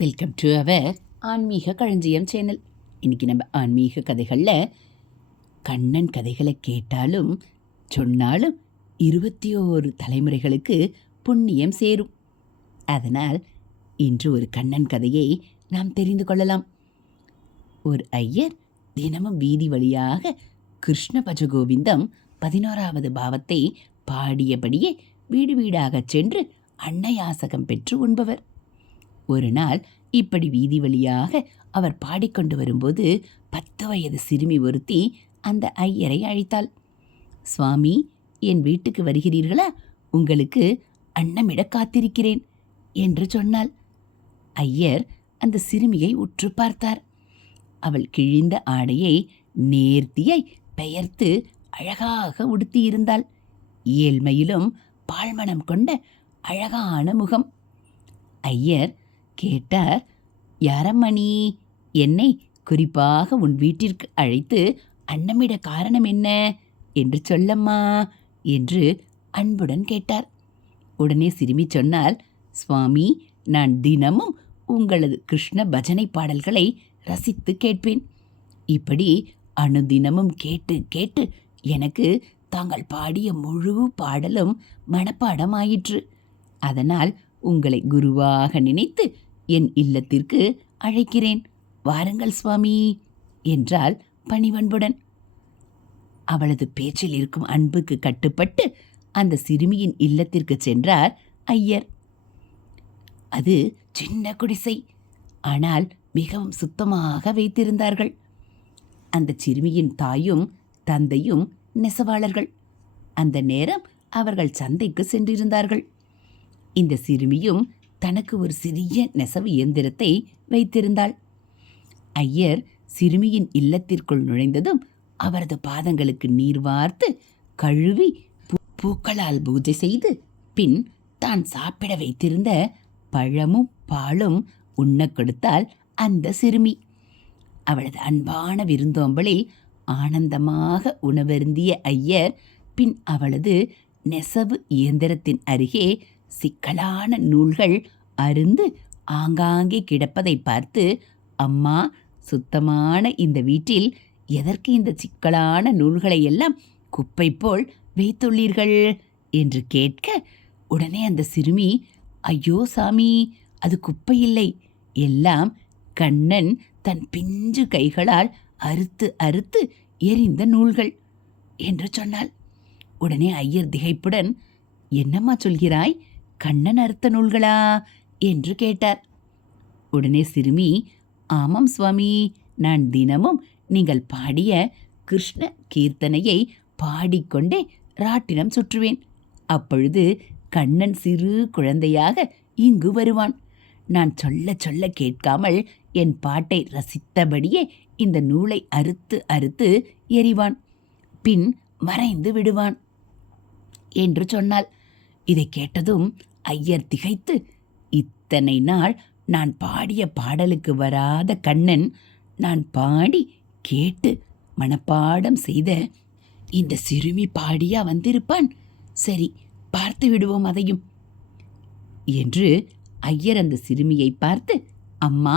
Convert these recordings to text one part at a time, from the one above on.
Welcome to our ஆன்மீக களஞ்சியம் channel இன்றைக்கி நம்ம ஆன்மீக கதைகளில் கண்ணன் கதைகளை கேட்டாலும் சொன்னாலும் இருபத்தி ஓரு தலைமுறைகளுக்கு புண்ணியம் சேரும். அதனால் இன்று ஒரு கண்ணன் கதையை நாம் தெரிந்து கொள்ளலாம். ஒரு ஐயர் தினமும் வீதி வழியாக கிருஷ்ண பஜகோவிந்தம் பதினோராவது பாவத்தை பாடியபடியே வீடு வீடாகச் சென்று அன்னயாசகம் பெற்று உண்பவர். ஒரு நாள் இப்படி வீதி வழியாக அவர் பாடிக்கொண்டு வரும்போது பத்து வயது சிறுமி ஒருத்தி அந்த ஐயரை அழைத்தாள். சுவாமி என் வீட்டுக்கு வருகிறீர்களா? உங்களுக்கு அன்னமிட காத்திருக்கிறேன் என்று சொன்னாள். ஐயர் அந்த சிறுமியை உற்று பார்த்தார். அவள் கிழிந்த ஆடையை நேர்த்தியை பெயர்த்து அழகாக உடுத்தியிருந்தாள். ஏழ்மையிலும் பால்மணம் கொண்ட அழகான முகம். ஐயர் கேட்டார் யாரம்மணி என்னை குறிப்பாக உன் வீட்டிற்கு அழைத்து அன்னமிட காரணம் என்ன என்று சொல்லம்மா என்று அன்புடன் கேட்டார். உடனே சிறுமி சொன்னால் சுவாமி நான் தினமும் உங்களது கிருஷ்ண பஜனை பாடல்களை ரசித்து கேட்பேன். இப்படி அனுதினமும் கேட்டு கேட்டு எனக்கு தாங்கள் பாடிய முழு பாடலும் மனப்பாடமாயிற்று. அதனால் உங்களை குருவாக நினைத்து என் இல்லத்திற்கு அழைக்கிறேன். வாருங்கள் சுவாமி என்றாள் பணிவன்புடன். அவளது பேச்சில் இருக்கும் அன்புக்கு கட்டுப்பட்டு அந்த சிறுமியின் இல்லத்திற்கு சென்றார் ஐயர். அது சின்ன குடிசை ஆனால் மிகவும் சுத்தமாக வைத்திருந்தார்கள். அந்த சிறுமியின் தாயும் தந்தையும் நெசவாளர்கள். அந்த நேரம் அவர்கள் சந்தைக்கு சென்றிருந்தார்கள். இந்த சிறுமியும் தனக்கு ஒரு சிறிய நெசவு இயந்திரத்தை வைத்திருந்தாள். ஐயர் சிறுமியின் இல்லத்திற்குள் நுழைந்ததும் அவரது பாதங்களுக்கு நீர் வார்த்து கழுவி பூ- பூக்களால் பூஜை செய்து பின் தான் சாப்பிட வைத்திருந்த பழமும் பாலும் உண்ணக் கொடுத்தால் அந்த சிறுமி. அவளது அன்பான விருந்தோம்பலில் ஆனந்தமாக உணவருந்திய ஐயர் பின் அவளது நெசவு இயந்திரத்தின் அருகே சிக்கலான நூல்கள் அருந்து ஆங்காங்கே கிடப்பதை பார்த்து அம்மா சுத்தமான இந்த வீட்டில் எதற்கு இந்த சிக்கலான நூல்களை எல்லாம் குப்பை போல் வைத்துள்ளீர்கள்? என்று கேட்க உடனே அந்த சிறுமி ஐயோ சாமி அது குப்பை இல்லை எல்லாம் கண்ணன் தன் பிஞ்சு கைகளால் அறுத்து அறுத்து எரிந்த நூல்கள் என்று சொன்னாள். உடனே ஐயர் திகைப்புடன் என்னம்மா சொல்கிறாய்? கண்ணன் அறுத்த நூல்களா? என்று கேட்டார். உடனே சிறுமி ஆமாம் சுவாமி நான் தினமும் நீங்கள் பாடிய கிருஷ்ண கீர்த்தனையை பாடிக்கொண்டே ராட்டினம் சுற்றுவேன். அப்பொழுது கண்ணன் சிறு குழந்தையாக இங்கு வருவான். நான் சொல்ல சொல்ல கேட்காமல் என் பாட்டை ரசித்தபடியே இந்த நூலை அறுத்து அறுத்து எறிவான். பின் மறைந்து விடுவான். என்று சொன்னாள். இதை கேட்டதும் ஐயர் திகைத்து இத்தனை நாள் நான் பாடிய பாடலுக்கு வராத கண்ணன் நான் பாடி கேட்டு மனப்பாடம் செய்த இந்த சிறுமி பாடியா வந்திருப்பான்? சரி பார்த்து விடுவோம் அதையும். என்று ஐயர் அந்த சிறுமியை பார்த்து அம்மா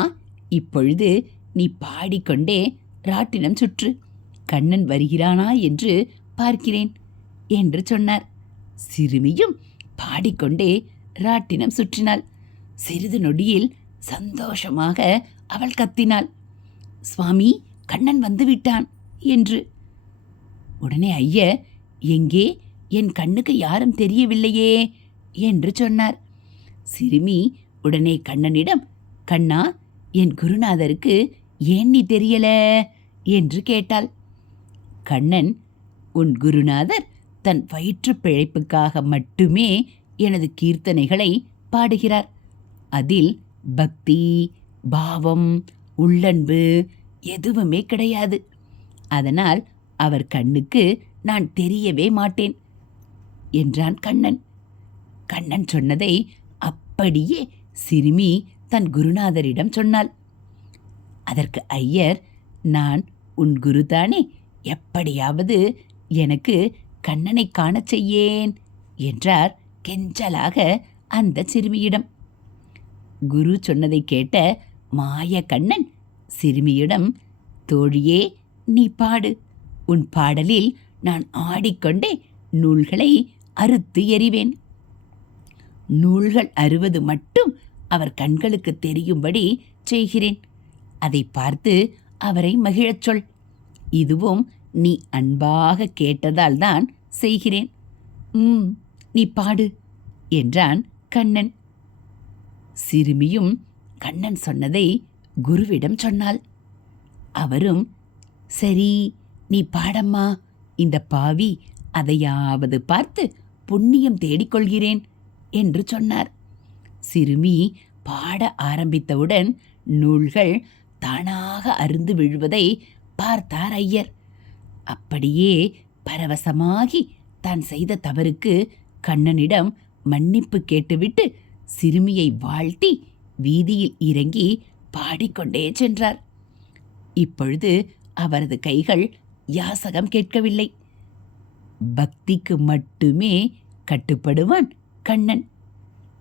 இப்பொழுது நீ பாடிக்கொண்டே ராட்டினம் சுற்று கண்ணன் வருகிறானா என்று பார்க்கிறேன் என்று சொன்னார். சிறுமியும் பாடிக்கொண்டே ராட்டினம் சுற்றினாள். சிறிது நொடியில் சந்தோஷமாக அவள் கத்தினாள். சுவாமி கண்ணன் வந்து விட்டான் என்று. உடனே ஐய எங்கே? என் கண்ணுக்கு யாரும் தெரியவில்லையே என்று சொன்னார். சிறுமி உடனே கண்ணனிடம் கண்ணா என் குருநாதருக்கு ஏன் நீ தெரியல? என்று கேட்டாள். கண்ணன் உன் குருநாதர் தன் வயிற்றுப் பிழைப்புக்காக மட்டுமே எனது கீர்த்தனைகளை பாடுகிறார். அதில் பக்தி பாவம் உள்ளன்பு எதுவுமே கிடையாது. அதனால் அவர் கண்ணுக்கு நான் தெரியவே மாட்டேன் என்றான் கண்ணன். கண்ணன் சொன்னதை அப்படியே சிறுமி தன் குருநாதரிடம் சொன்னாள். அதற்கு ஐயர் நான் உன் குருதானே எப்படியாவது எனக்கு கண்ணனை காணச் செய்யேன் என்றார் கெஞ்சலாக அந்த சிறுமியிடம். குரு சொன்னதை கேட்ட மாய கண்ணன் சிறுமியிடம் தோழியே நீ பாடு. உன் பாடலில் நான் ஆடிக்கொண்டே நூல்களை அறுத்து எறிவேன். நூல்கள் அறுவது மட்டும் அவர் கண்களுக்கு தெரியும்படி செய்கிறேன். அதை பார்த்து அவரை மகிழச் சொல். இதுவும் நீ அன்பாக கேட்டதால் தான் செய்கிறேன். ம் நீ பாடு என்றான் கண்ணன். சிறுமியும் கண்ணன் சொன்னதை குருவிடம் சொன்னாள். அவரும் சரி நீ பாடம்மா. இந்த பாவி அதையாவது பார்த்து புண்ணியம் தேடிக்கொள்கிறேன் என்று சொன்னார். சிறுமி பாட ஆரம்பித்தவுடன் நூல்கள் தானாக அருந்து விழுவதை பார்த்தார் ஐயர். அப்படியே பரவசமாகி தான் செய்த தவறுக்கு கண்ணனிடம் மன்னிப்பு கேட்டுவிட்டு சிறுமியை வாழ்த்தி வீதியில் இறங்கி பாடிக்கொண்டே சென்றார். இப்பொழுது அவரது கைகள் யாசகம் கேட்கவில்லை. பக்திக்கு மட்டுமே கட்டுப்படுவான் கண்ணன்.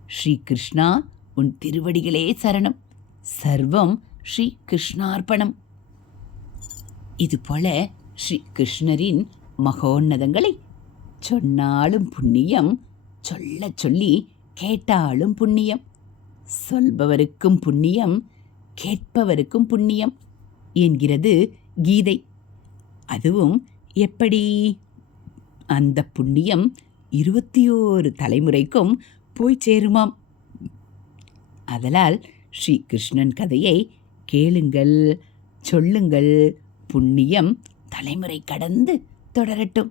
ஸ்ரீ கிருஷ்ணா உன் திருவடிகளே சரணம். சர்வம் ஸ்ரீ கிருஷ்ணார்ப்பணம் இதுபோல ஸ்ரீ கிருஷ்ணரின் மகோன்னதங்களை சொன்னாலும் புண்ணியம் சொல்ல சொல்லி கேட்டாலும் புண்ணியம். சொல்பவருக்கும் புண்ணியம் கேட்பவருக்கும் புண்ணியம் என்கிறது கீதை. அதுவும் எப்படி? அந்த புண்ணியம் இருபத்தி ஓரு தலைமுறைக்கும் போய் சேருமாம். அதலால் ஸ்ரீ கிருஷ்ணன் கதையை கேளுங்கள் சொல்லுங்கள். புண்ணியம் தலைமுறை கடந்து தொடரட்டும்.